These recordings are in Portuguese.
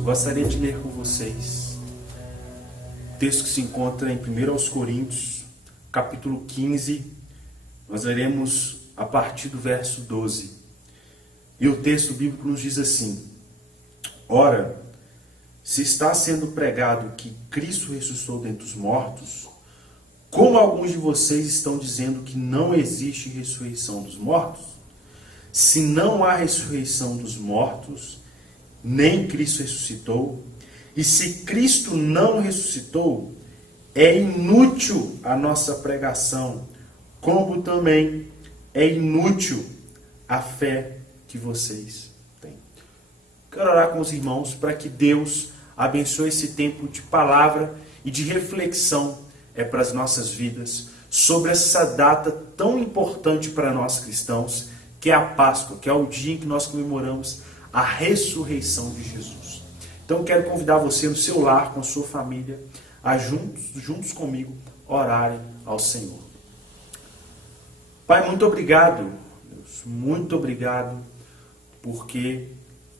gostaria de ler com vocês o texto que se encontra em 1 Coríntios, capítulo 15. Nós leremos a partir do verso 12. E o texto bíblico nos diz assim: Ora, se está sendo pregado que Cristo ressuscitou dentre os mortos, como alguns de vocês estão dizendo que não existe ressurreição dos mortos? Se não há ressurreição dos mortos, nem Cristo ressuscitou, e se Cristo não ressuscitou, é inútil a nossa pregação, como também é inútil a fé que vocês têm. Quero orar com os irmãos para que Deus abençoe esse tempo de palavra e de reflexão para as nossas vidas sobre essa data tão importante para nós cristãos, que é a Páscoa, que é o dia em que nós comemoramos a ressurreição de Jesus. Então quero convidar você no seu lar, com a sua família, a juntos comigo, orarem ao Senhor. Pai, muito obrigado, Deus, muito obrigado, porque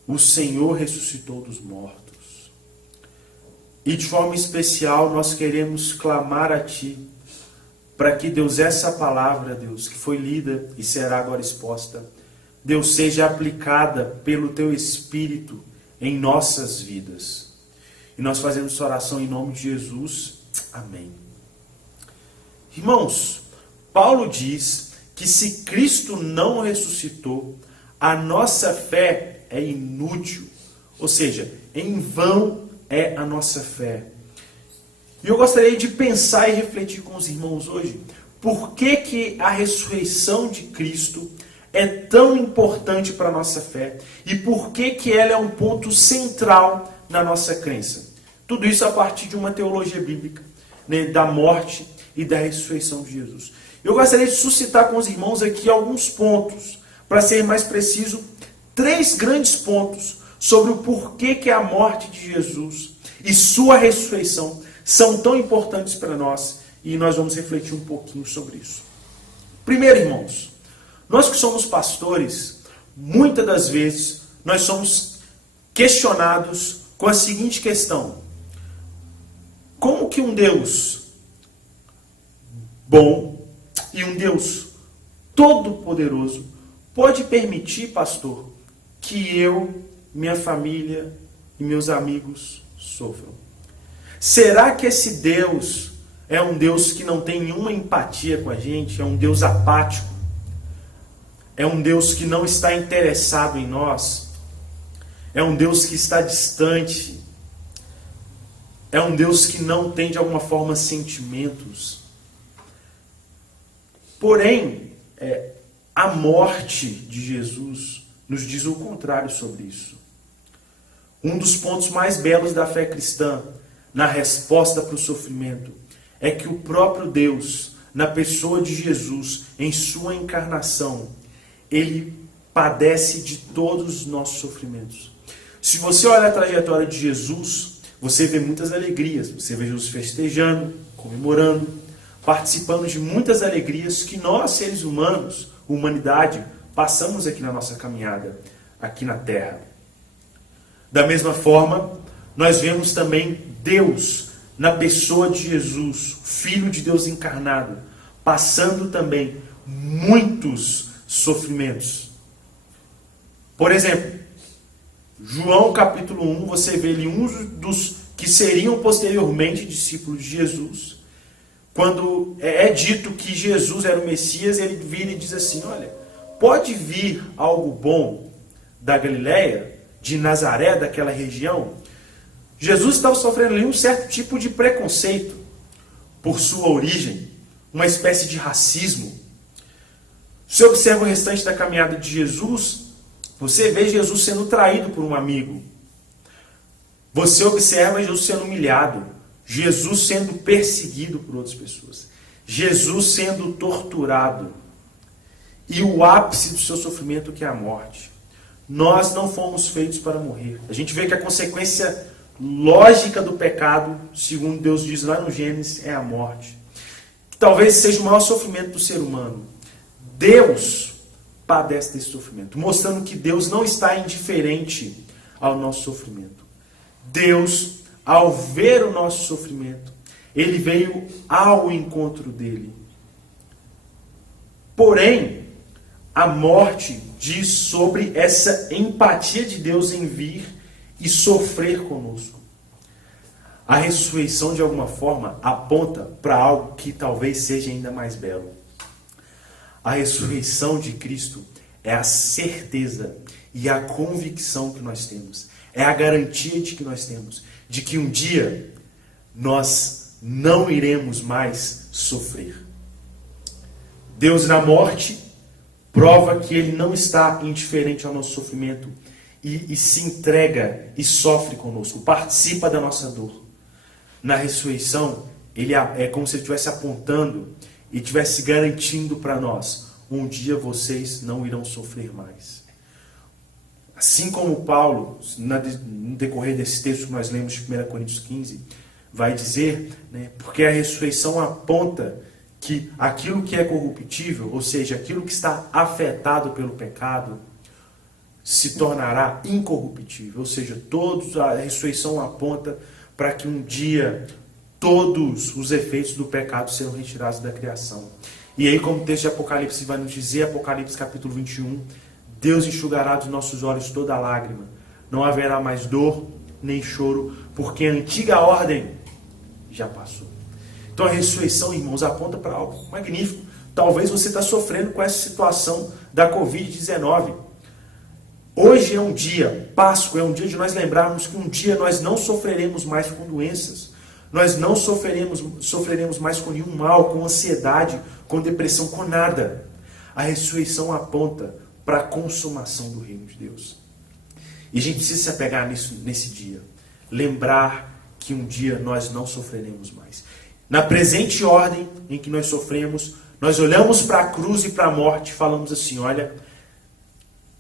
o Senhor ressuscitou dos mortos. E de forma especial nós queremos clamar a Ti, para que, Deus, essa palavra, Deus, que foi lida e será agora exposta, Deus, seja aplicada pelo Teu Espírito em nossas vidas. E nós fazemos essa oração em nome de Jesus. Amém. Irmãos, Paulo diz que se Cristo não ressuscitou, a nossa fé é inútil. Ou seja, em vão é a nossa fé. E eu gostaria de pensar e refletir com os irmãos hoje, por que a ressurreição de Cristo é tão importante para a nossa fé e por que ela é um ponto central na nossa crença. Tudo isso a partir de uma teologia bíblica, né, da morte e da ressurreição de Jesus. Eu gostaria de suscitar com os irmãos aqui alguns pontos, para ser mais preciso, 3 grandes pontos sobre o porquê que a morte de Jesus e sua ressurreição são tão importantes para nós, e nós vamos refletir um pouquinho sobre isso. Primeiro, irmãos, nós que somos pastores, muitas das vezes nós somos questionados com a seguinte questão: como que um Deus bom e um Deus todo-poderoso pode permitir, pastor, que eu, minha família e meus amigos sofram? Será que esse Deus é um Deus que não tem nenhuma empatia com a gente? É um Deus apático? É um Deus que não está interessado em nós? É um Deus que está distante? É um Deus que não tem de alguma forma sentimentos? Porém, a morte de Jesus nos diz o contrário sobre isso. Um dos pontos mais belos da fé cristã, na resposta para o sofrimento, é que o próprio Deus, na pessoa de Jesus, em sua encarnação, Ele padece de todos os nossos sofrimentos. Se você olha a trajetória de Jesus, você vê muitas alegrias. Você vê Jesus festejando, comemorando, participando de muitas alegrias que nós, seres humanos, humanidade, passamos aqui na nossa caminhada, aqui na Terra. Da mesma forma, nós vemos também Deus, na pessoa de Jesus, Filho de Deus encarnado, passando também muitos sofrimentos. Por exemplo, João capítulo 1, você vê ali um dos que seriam posteriormente discípulos de Jesus. Quando é dito que Jesus era o Messias, ele vira e diz assim: olha, pode vir algo bom da Galileia, de Nazaré, daquela região? Jesus estava sofrendo ali um certo tipo de preconceito por sua origem, uma espécie de racismo. Se observa o restante da caminhada de Jesus, você vê Jesus sendo traído por um amigo. Você observa Jesus sendo humilhado, Jesus sendo perseguido por outras pessoas, Jesus sendo torturado. E o ápice do seu sofrimento, que é a morte. Nós não fomos feitos para morrer. A gente vê que a consequência lógica do pecado, segundo Deus diz lá no Gênesis, é a morte. Que talvez seja o maior sofrimento do ser humano. Deus padece desse sofrimento, mostrando que Deus não está indiferente ao nosso sofrimento. Deus, ao ver o nosso sofrimento, ele veio ao encontro dele. Porém, a morte diz sobre essa empatia de Deus em vir e sofrer conosco. A ressurreição, de alguma forma, aponta para algo que talvez seja ainda mais belo. A ressurreição de Cristo é a certeza e a convicção que nós temos. É a garantia de que nós temos. De que um dia nós não iremos mais sofrer. Deus na morte prova que Ele não está indiferente ao nosso sofrimento e se entrega e sofre conosco, participa da nossa dor. Na ressurreição, Ele é como se Ele estivesse apontando e estivesse garantindo para nós: um dia vocês não irão sofrer mais. Assim como Paulo, no decorrer desse texto que nós lemos de 1 Coríntios 15, vai dizer, né, porque a ressurreição aponta que aquilo que é corruptível, ou seja, aquilo que está afetado pelo pecado, se tornará incorruptível. Ou seja, a ressurreição aponta para que um dia todos os efeitos do pecado serão retirados da criação. E aí, como o texto de Apocalipse vai nos dizer, Apocalipse capítulo 21, Deus enxugará dos nossos olhos toda lágrima. Não haverá mais dor nem choro, porque a antiga ordem já passou. Então a ressurreição, irmãos, aponta para algo magnífico. Talvez você está sofrendo com essa situação da Covid-19. Hoje é um dia, Páscoa é um dia de nós lembrarmos que um dia nós não sofreremos mais com doenças. Nós não sofreremos mais com nenhum mal, com ansiedade, com depressão, com nada. A ressurreição aponta para a consumação do reino de Deus. E a gente precisa se apegar nisso nesse dia. Lembrar que um dia nós não sofreremos mais. Na presente ordem em que nós sofremos, nós olhamos para a cruz e para a morte e falamos assim: olha,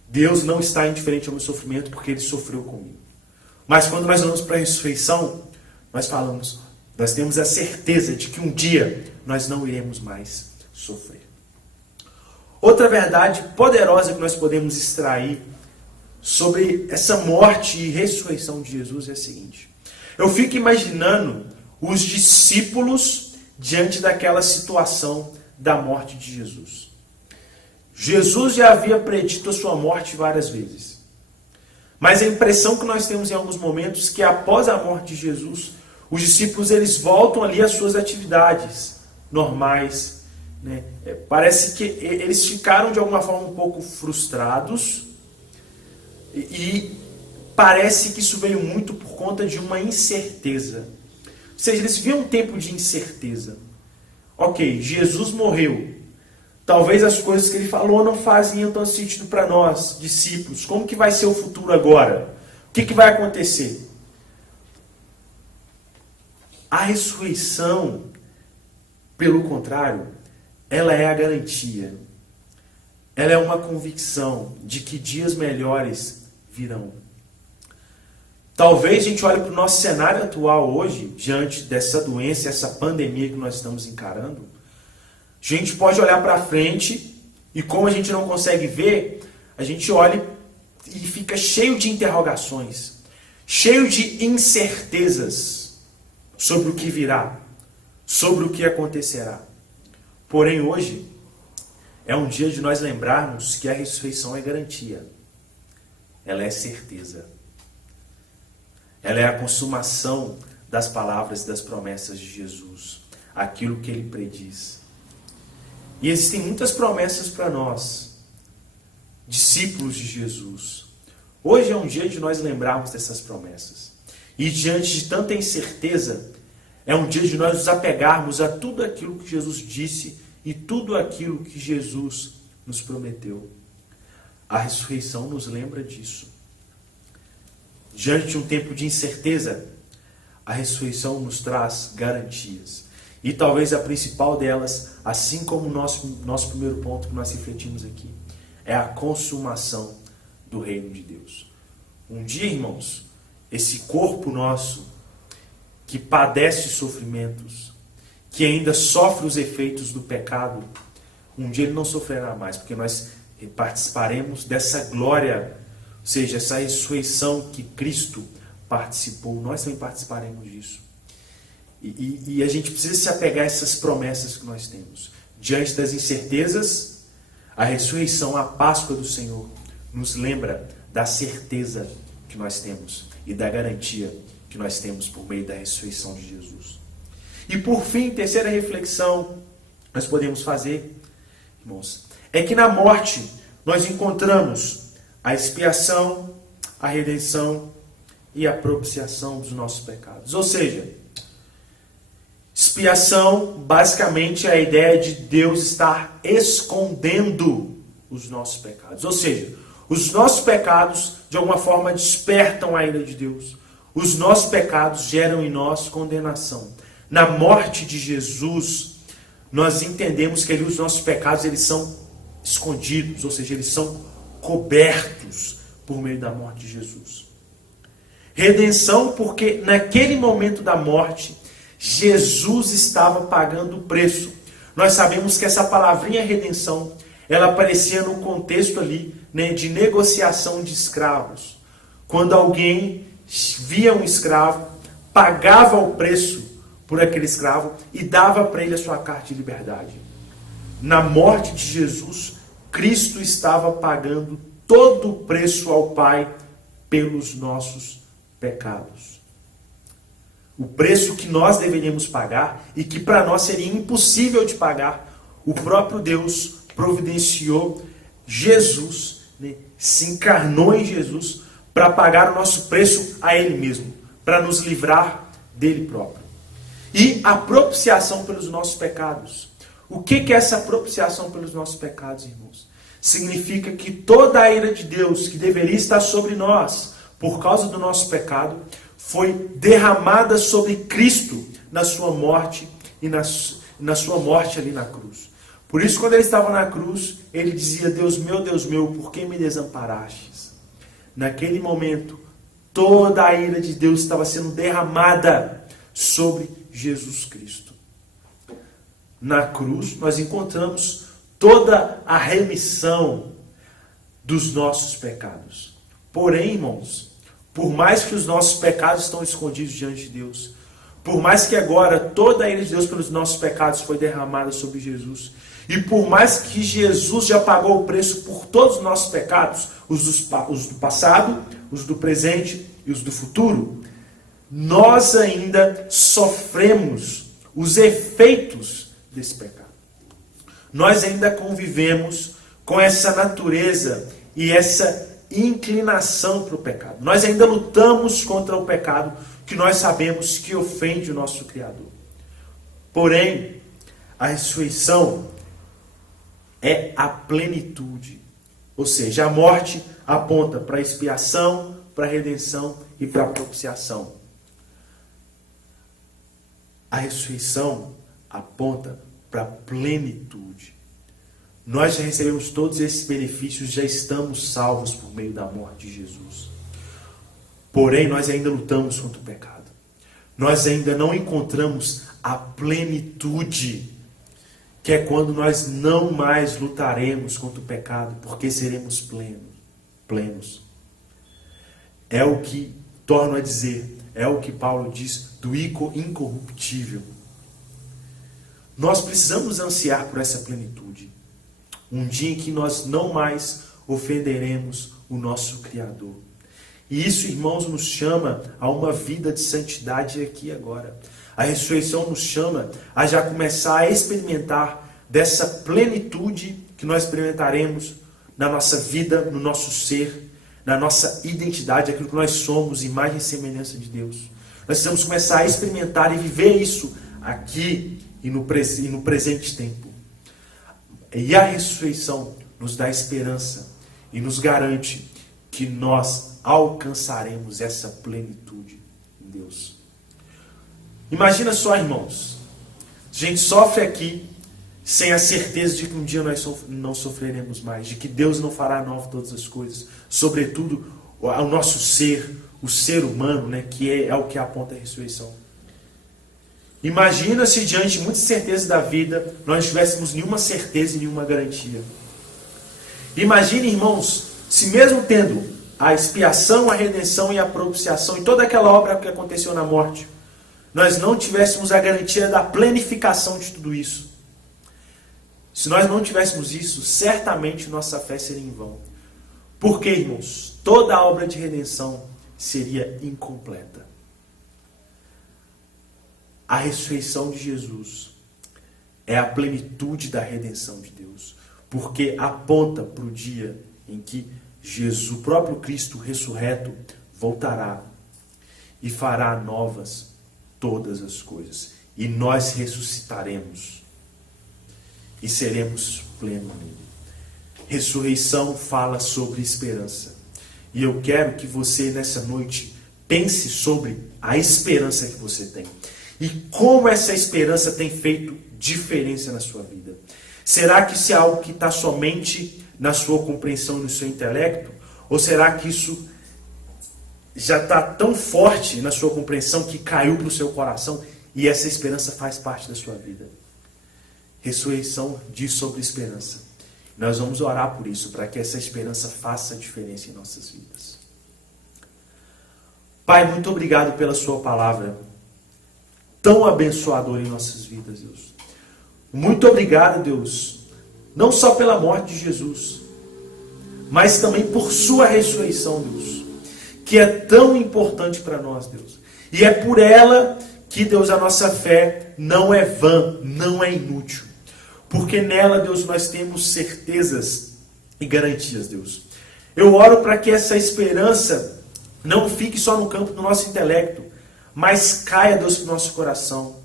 Deus não está indiferente ao meu sofrimento porque Ele sofreu comigo. Mas quando nós olhamos para a ressurreição, nós temos a certeza de que um dia nós não iremos mais sofrer. Outra verdade poderosa que nós podemos extrair sobre essa morte e ressurreição de Jesus é a seguinte: eu fico imaginando os discípulos diante daquela situação da morte de Jesus. Jesus já havia predito a sua morte várias vezes. Mas a impressão que nós temos em alguns momentos é que após a morte de Jesus, os discípulos eles voltam ali às suas atividades normais, né? Parece que eles ficaram de alguma forma um pouco frustrados e parece que isso veio muito por conta de uma incerteza. Ou seja, eles viam um tempo de incerteza. Ok, Jesus morreu. Talvez as coisas que ele falou não faziam tanto sentido para nós, discípulos. Como que vai ser o futuro agora? O que vai acontecer? A ressurreição, pelo contrário, ela é a garantia. Ela é uma convicção de que dias melhores virão. Talvez a gente olhe para o nosso cenário atual hoje, diante dessa doença, essa pandemia que nós estamos encarando. A gente pode olhar para frente e, como a gente não consegue ver, a gente olha e fica cheio de interrogações, cheio de incertezas sobre o que virá, sobre o que acontecerá. Porém, hoje é um dia de nós lembrarmos que a ressurreição é garantia. Ela é certeza. Ela é a consumação das palavras e das promessas de Jesus. Aquilo que Ele prediz. E existem muitas promessas para nós, discípulos de Jesus. Hoje é um dia de nós lembrarmos dessas promessas. E diante de tanta incerteza, é um dia de nós nos apegarmos a tudo aquilo que Jesus disse e tudo aquilo que Jesus nos prometeu. A ressurreição nos lembra disso. Diante de um tempo de incerteza, a ressurreição nos traz garantias. E talvez a principal delas, assim como o nosso primeiro ponto que nós refletimos aqui, é a consumação do reino de Deus. Um dia, irmãos, esse corpo nosso, que padece sofrimentos, que ainda sofre os efeitos do pecado, um dia ele não sofrerá mais, porque nós participaremos dessa glória, ou seja, essa ressurreição que Cristo participou, nós também participaremos disso. E a gente precisa se apegar a essas promessas que nós temos. Diante das incertezas, a ressurreição, a Páscoa do Senhor, nos lembra da certeza que nós temos e da garantia que nós temos por meio da ressurreição de Jesus. E por fim, terceira reflexão que nós podemos fazer, irmãos, é que na morte nós encontramos a expiação, a redenção e a propiciação dos nossos pecados. Ou seja, expiação basicamente é a ideia de Deus estar escondendo os nossos pecados. Ou seja, os nossos pecados de alguma forma despertam a ira de Deus. Os nossos pecados geram em nós condenação. Na morte de Jesus, nós entendemos que os nossos pecados eles são escondidos, ou seja, eles são cobertos por meio da morte de Jesus. Redenção, porque naquele momento da morte, Jesus estava pagando o preço. Nós sabemos que essa palavrinha redenção, ela aparecia no contexto ali, né, de negociação de escravos. Quando alguém via um escravo, pagava o preço por aquele escravo e dava para ele a sua carta de liberdade. Na morte de Jesus, Cristo estava pagando todo o preço ao Pai pelos nossos pecados. O preço que nós deveríamos pagar e que para nós seria impossível de pagar, o próprio Deus providenciou Jesus, né, se encarnou em Jesus para pagar o nosso preço a Ele mesmo, para nos livrar dele próprio. E a propiciação pelos nossos pecados. O que é essa propiciação pelos nossos pecados, irmãos? Significa que toda a ira de Deus que deveria estar sobre nós por causa do nosso pecado foi derramada sobre Cristo na sua morte e na sua morte ali na cruz. Por isso, quando ele estava na cruz, ele dizia: Deus meu, por que me desamparastes? Naquele momento, toda a ira de Deus estava sendo derramada sobre Jesus Cristo. Na cruz, nós encontramos toda a remissão dos nossos pecados. Porém, irmãos, por mais que os nossos pecados estão escondidos diante de Deus, por mais que agora toda a ira de Deus pelos nossos pecados foi derramada sobre Jesus, e por mais que Jesus já pagou o preço por todos os nossos pecados, os do passado, os do presente e os do futuro, nós ainda sofremos os efeitos desse pecado. Nós ainda convivemos com essa natureza e essa inclinação para o pecado. Nós ainda lutamos contra o pecado que nós sabemos que ofende o nosso Criador. Porém, a ressurreição é a plenitude. Ou seja, a morte aponta para a expiação, para a redenção e para a propiciação. A ressurreição aponta para a plenitude. Nós já recebemos todos esses benefícios, já estamos salvos por meio da morte de Jesus. Porém, nós ainda lutamos contra o pecado. Nós ainda não encontramos a plenitude, que é quando nós não mais lutaremos contra o pecado, porque seremos plenos. É o que, torno a dizer, é o que Paulo diz do incorruptível. Nós precisamos ansiar por essa plenitude. Um dia em que nós não mais ofenderemos o nosso Criador. E isso, irmãos, nos chama a uma vida de santidade aqui e agora. A ressurreição nos chama a já começar a experimentar dessa plenitude que nós experimentaremos na nossa vida, no nosso ser, na nossa identidade, aquilo que nós somos, imagem e semelhança de Deus. Nós precisamos começar a experimentar e viver isso aqui e no presente tempo. E a ressurreição nos dá esperança e nos garante que nós alcançaremos essa plenitude em Deus. Imagina só, irmãos, a gente sofre aqui sem a certeza de que um dia nós não sofreremos mais, de que Deus não fará novo todas as coisas, sobretudo o nosso ser, o ser humano, né, que é o que aponta a ressurreição. Imagina se diante de muitas certezas da vida, nós não tivéssemos nenhuma certeza e nenhuma garantia. Imagine, irmãos, se mesmo tendo a expiação, a redenção e a propiciação e toda aquela obra que aconteceu na morte, nós não tivéssemos a garantia da plenificação de tudo isso. Se nós não tivéssemos isso, certamente nossa fé seria em vão. Por quê, irmãos? Toda a obra de redenção seria incompleta. A ressurreição de Jesus é a plenitude da redenção de Deus, porque aponta para o dia em que Jesus, o próprio Cristo ressurreto, voltará e fará novas todas as coisas. E nós ressuscitaremos e seremos plenos nele. Ressurreição fala sobre esperança. E eu quero que você nessa noite pense sobre a esperança que você tem. E como essa esperança tem feito diferença na sua vida. Será que isso é algo que está somente na sua compreensão e no seu intelecto? Ou será que isso já está tão forte na sua compreensão que caiu para o seu coração e essa esperança faz parte da sua vida? Ressurreição diz sobre esperança. Nós vamos orar por isso, para que essa esperança faça diferença em nossas vidas. Pai, muito obrigado pela sua palavra, tão abençoadora em nossas vidas, Deus. Muito obrigado, Deus, não só pela morte de Jesus, mas também por sua ressurreição, Deus, que é tão importante para nós, Deus. E é por ela que, Deus, a nossa fé não é vã, não é inútil. Porque nela, Deus, nós temos certezas e garantias, Deus. Eu oro para que essa esperança não fique só no campo do nosso intelecto, mas caia, Deus, para o nosso coração.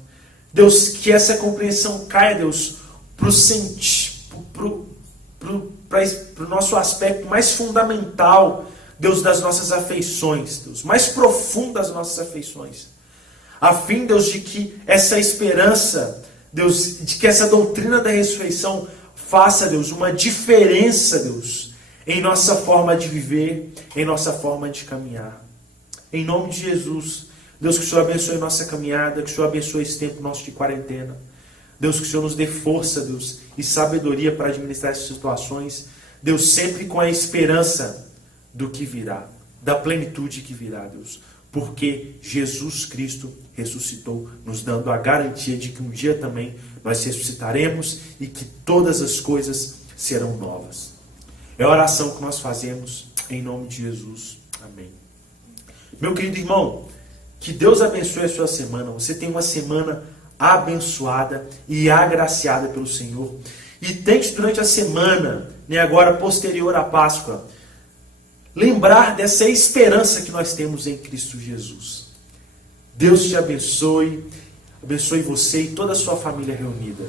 Deus, que essa compreensão caia, Deus, para o nosso aspecto mais fundamental, Deus, das nossas afeições, Deus, mais profundo das nossas afeições. A fim, Deus, de que essa esperança, Deus, de que essa doutrina da ressurreição faça, Deus, uma diferença, Deus, em nossa forma de viver, em nossa forma de caminhar. Em nome de Jesus, Deus, que o Senhor abençoe nossa caminhada, que o Senhor abençoe esse tempo nosso de quarentena. Deus, que o Senhor nos dê força, Deus, e sabedoria para administrar essas situações. Deus, sempre com a esperança do que virá, da plenitude que virá, Deus. Porque Jesus Cristo ressuscitou, nos dando a garantia de que um dia também nós ressuscitaremos e que todas as coisas serão novas. É a oração que nós fazemos em nome de Jesus. Amém. Meu querido irmão, que Deus abençoe a sua semana. Você tem uma semana abençoada e agraciada pelo Senhor. E tente durante a semana, agora posterior à Páscoa, lembrar dessa esperança que nós temos em Cristo Jesus. Deus te abençoe, abençoe você e toda a sua família reunida.